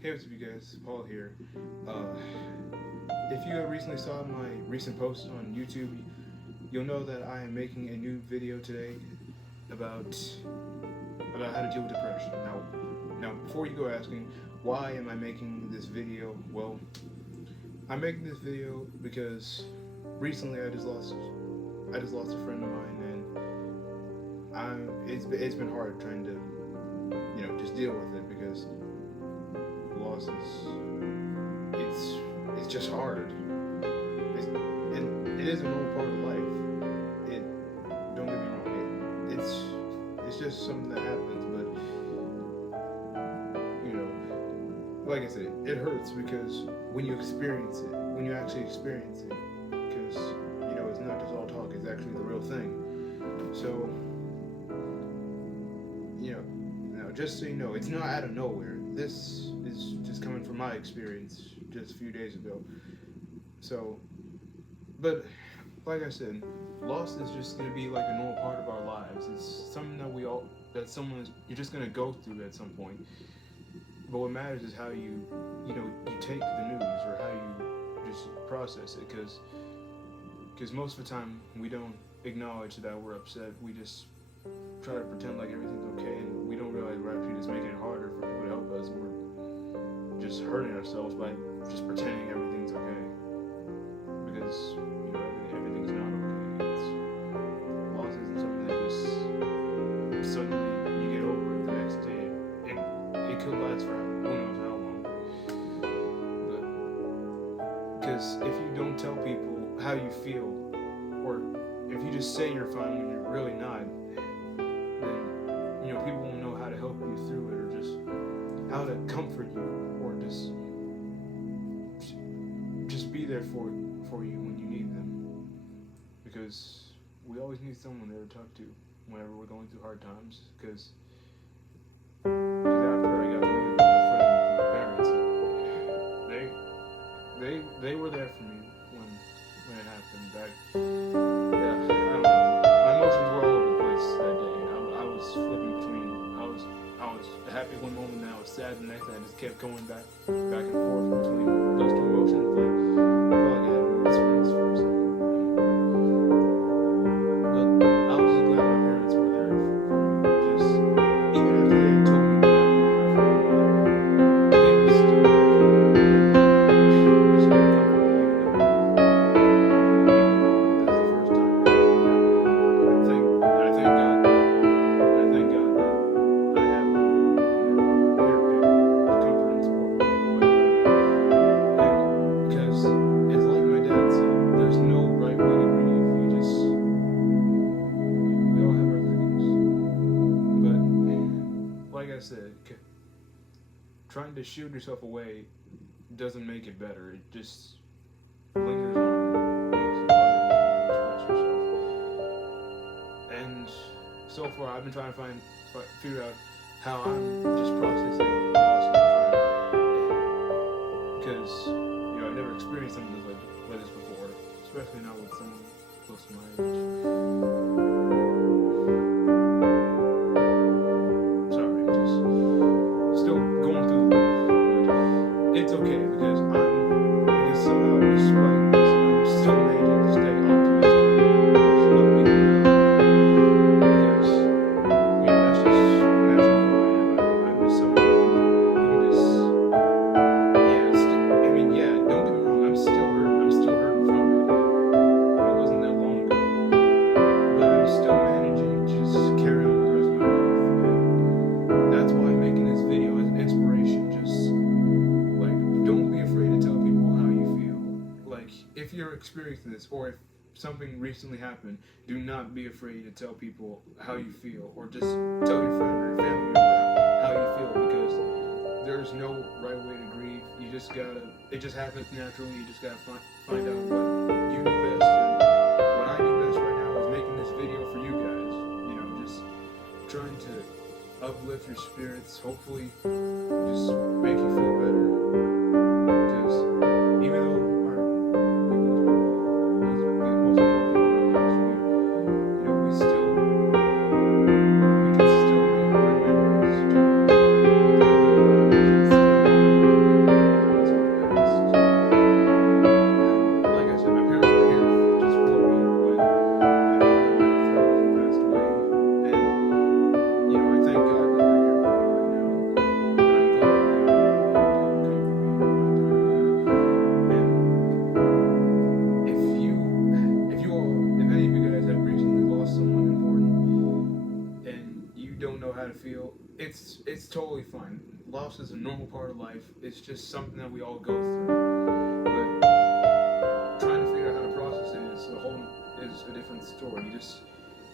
Hey, what's up, you guys? Paul here. Uh, if you recently saw my recent post on YouTube, you'll know that I am making a new video today about how to deal with depression. Now, before you go asking, why am I making this video? Well, I'm making this video because recently I just lost a friend of mine, and it's been hard trying to just deal with it because loss it's just hard. It is a normal part of life. Don't get me wrong. It's just something that happens, but like I said, it hurts because when you actually experience it, because it's not just all talk. It's actually the real thing. So now just so you know, it's not out of nowhere. This is just coming from my experience just a few days ago. So, but like I said, loss is just gonna be like a normal part of our lives. It's something that you're just gonna go through at some point. But what matters is how you take the news or how you just process it. Because most of the time we don't acknowledge that we're upset. We just try to pretend like everything's okay, and we don't realize we're actually just making it harder for people to help us. We're just hurting ourselves by just pretending everything's okay, because everything's not okay. Loss isn't something that just suddenly you get over it the next day. It could last for who knows how long. But because if you don't tell people how you feel, or if you just say you're fine when you're really not, people won't know how to help you through it, or just how to comfort you, or just be there for you when you need them. Because we always need someone there to talk to whenever we're going through hard times. Because after I got to meet with my friend and my parents, they were there for me when it happened. I don't know. My emotions were all over the place that day. I was flipping between. I was happy one moment, and I was sad the next, and I just kept going back and forth between those two emotions. But I felt like I had mood swings for a second. But I was just glad my parents were there for me. Just even after they had told me that they were still there for me. Just to comfort me, even though that's the first time. I thank God. Trying to shield yourself away doesn't make it better. It just lingers on, makes it harder to express yourself. And so far, I've been trying to figure out how I'm just processing loss of a friend, because I've never experienced something like this before, especially not with someone close to my age. It's okay because somehow, despite this, I'm still managing to stay optimistic and just upbeat because that's just naturally who I am. I'm just someone who can just don't get me wrong, I'm still hurting from it. It wasn't that long ago, but I'm still managing to just carry on with the rest of my life, and that's why I'm making this video as an inspiration. Don't be afraid to tell people how you feel. Like, if you're experiencing this, or if something recently happened, do not be afraid to tell people how you feel, or just tell your friend or your family member how you feel, because there's no right way to grieve. It just happens naturally. You just gotta find out what you do best. And what I do best right now is making this video for you guys. Just trying to uplift your spirits, hopefully just make you feel better. Even though we can still make good memories. totally fine. Loss is a normal part of life. It's just something that we all go through. But trying to figure out how to process it is a different story.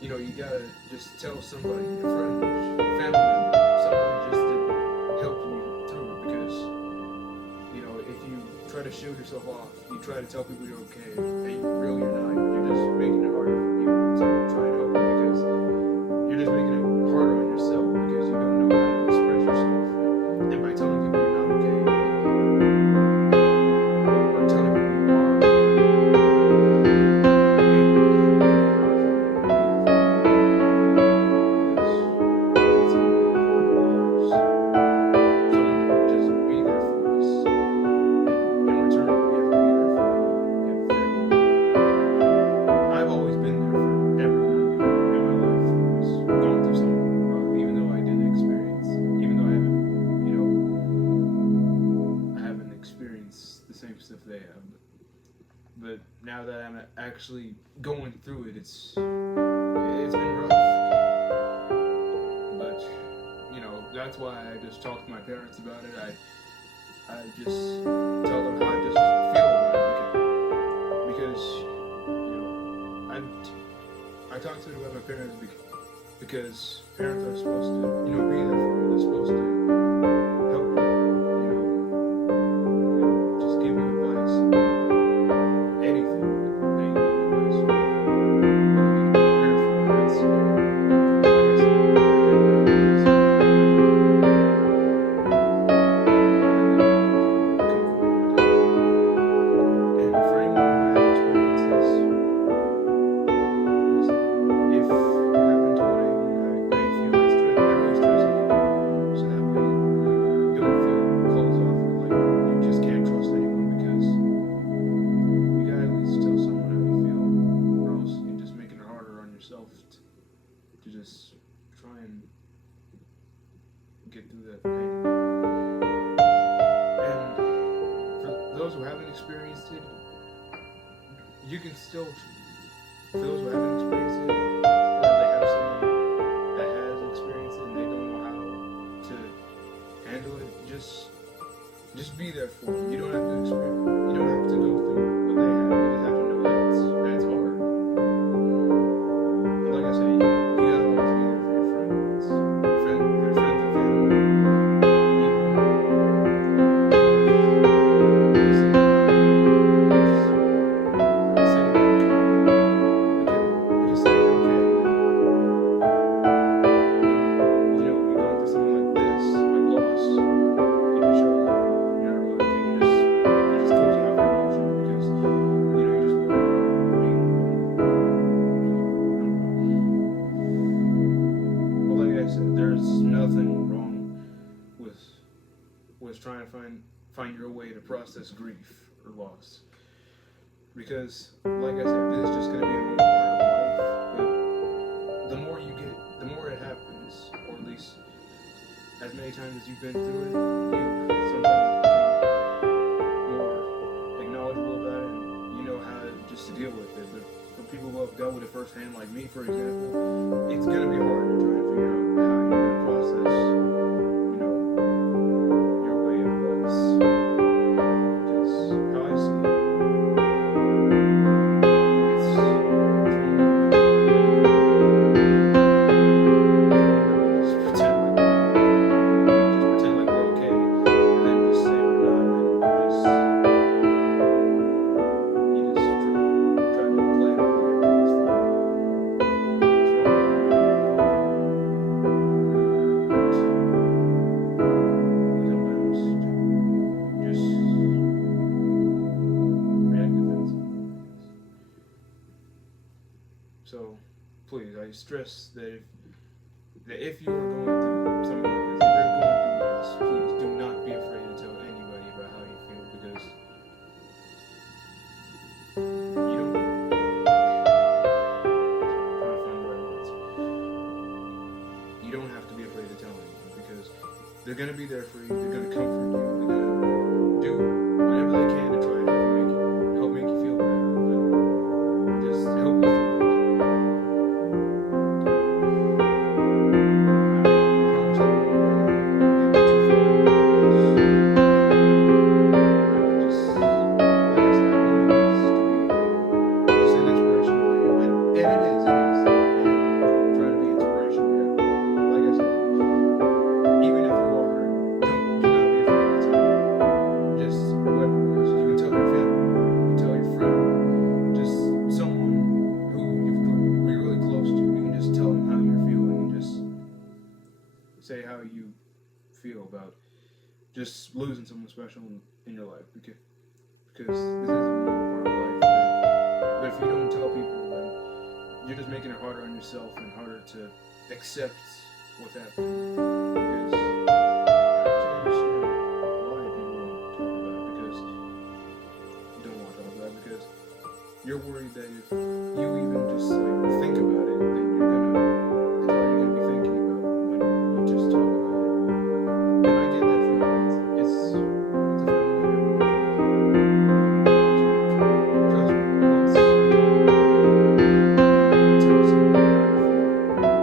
You gotta just tell somebody, a friend, family member, someone just to help you through it. Because if you try to shield yourself off, you try to tell people you're okay, and you're not. You're just making it harder for people to try and help you, because you're just making it harder on yourself because you don't know how to express yourself. And by telling people you're not okay, or telling people you are okay, stuff they have. But now that I'm actually going through it, it's been rough. But that's why I just talk to my parents about it. I just tell them how I just feel about it, because I talk to them about my parents because parents are supposed to be there for you. They're supposed to help you. Just give you advice. Anything that you need advice for. You need to be prepared for it. That's, like I said, and for anyone who has experienced this, if you haven't told anyone how you feel, it's really stressing you, so that way you don't feel closed off, or like you just can't trust anyone, because you gotta at least tell someone how you feel, or else you're just making it harder on yourself to just try and get through that pain. And for those who haven't experienced it, you can still, for those who haven't experienced it, or they have someone that has experienced it and they don't know how to handle it, just be there for them. You don't have to experience, you don't have to go through what they have. You just have to know that it's hard. And like I said, you gotta always be there for your friends, your friends and family. Trying to find your way to process grief or loss, because like I said, this is just going to be a normal part of life. But the more you get, the more it happens, or at least as many times as you've been through it, you sometimes become more acknowledgeable about it, and you know how just to deal with it. But for people who have dealt with it firsthand, like me, for example, it's going to be hard to try and figure out how you're going to process So, please, I stress that if you are going through something like this, if you're going through loss, please do not be afraid to tell anybody about how you feel, because you don't. I'm trying to find the right words. You don't have to be afraid to tell anyone, because they're gonna be there for you. They're gonna comfort you. They're gonna do whatever they can to try and help make you feel better. But just help you through it. special in your life because this is a normal part of life. But if you don't tell people, then you're just making it harder on yourself and harder to accept what's happening. Because I actually understand why people don't want to talk about it because you're worried that if you even just like think about it, then that's all you're gonna be thinking about when you just talk about it. And I get that feeling. It's a feeling that everyone feels. Trust me, once you talk about it and tell somebody how you feel,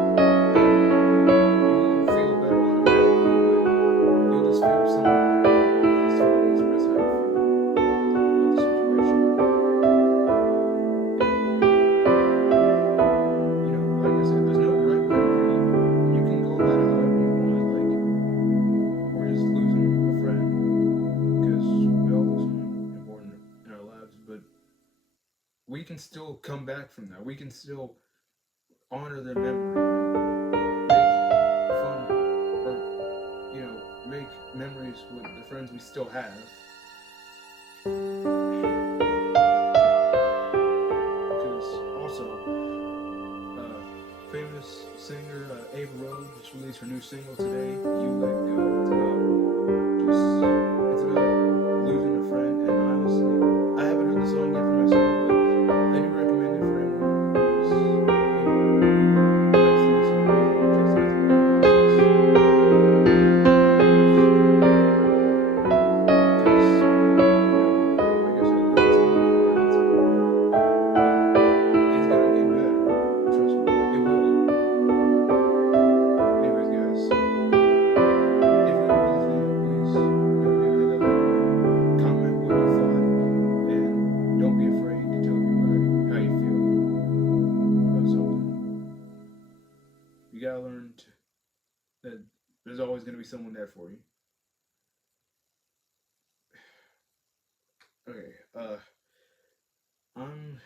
then you won't feel better automatically, but you'll just feel somewhat better at least when you express how you feel about the situation. Like I said, there's no right way to grieve. You can go about it however you want. Like, we're just losing a friend because we all lose someone important in our lives, but we can still come back from that. We can still honor their memory and make fun or, make memories with the friends we still have. Because also, famous singer Ava Ro just released her new single today, "You Let Go." It's about losing a friend, and honestly, I haven't heard the song yet for myself, but I do recommend it for anyone who's who likes to listen to music just as a way to process because like I said, losing someone is hard. It's gonna get better. Trust me, it will. Anyways, guys, if you enjoyed this video, please remember to hit that like button, comment what you thought, and don't be afraid to tell people how you feel about something. You gotta learn that there's always gonna be someone there for you. Okay, I'm